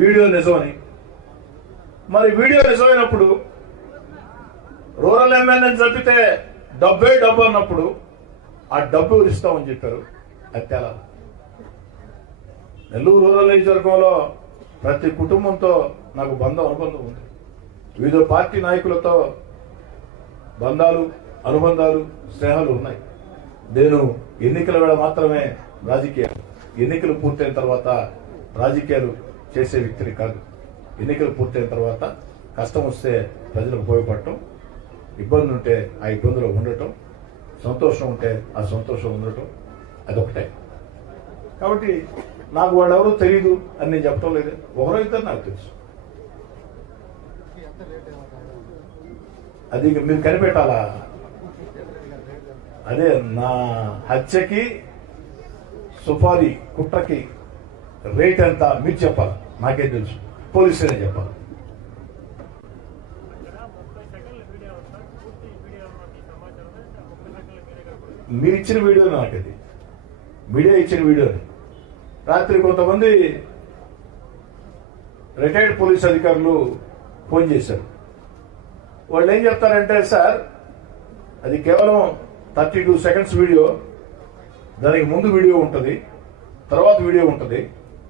Video నిజమని. మరి video నిజమైనప్పుడు rural ఎమ్మెల్యేని చంపితే డబ్బు అన్నప్పుడు ఆ డబ్బు ఇస్తామని చెప్పారు. అది తెల నెల్లూరు రూరల్ నియోజకవర్గంలో ప్రతి కుటుంబంతో నాకు అనుబంధం ఉంది. వివిధ పార్టీ నాయకులతో బంధాలు, అనుబంధాలు, స్నేహాలు ఉన్నాయి. నేను ఎన్నికల వేళ మాత్రమే రాజకీయాలు, ఎన్నికలు పూర్తయిన తర్వాత రాజకీయాలు చేసే వ్యక్తిని కాదు. ఎన్నికలు పూర్తయిన తర్వాత కష్టం వస్తే ప్రజలకు ఉపయోగపడటం, ఇబ్బంది ఉంటే ఆ ఇబ్బందులు ఉండటం, సంతోషం ఉంటే ఆ సంతోషం ఉండటం, అదొకటే. కాబట్టి నాకు వాళ్ళెవరూ తెలియదు అని నేను చెప్పడం లేదు. ఒకరో ఇద్దరు నాకు తెలుసు. అది మీరు కనిపెట్టాలా? అదే నా హత్యకి సుపారీ కుట్రకి రేట్ ఎంత మీరు చెప్పాలి, నాకేం తెలుసు, పోలీసులే చెప్పాలి. మీరు ఇచ్చిన వీడియో నాకు, అది మీడియా ఇచ్చిన వీడియోని రాత్రి కొంతమంది రిటైర్డ్ పోలీస్ అధికారులు ఫోన్ చేశారు. వాళ్ళు ఏం చెప్తారంటే, సార్ అది కేవలం 32 సెకండ్స్ వీడియో, దానికి ముందు వీడియో ఉంటుంది, తర్వాత వీడియో ఉంటుంది,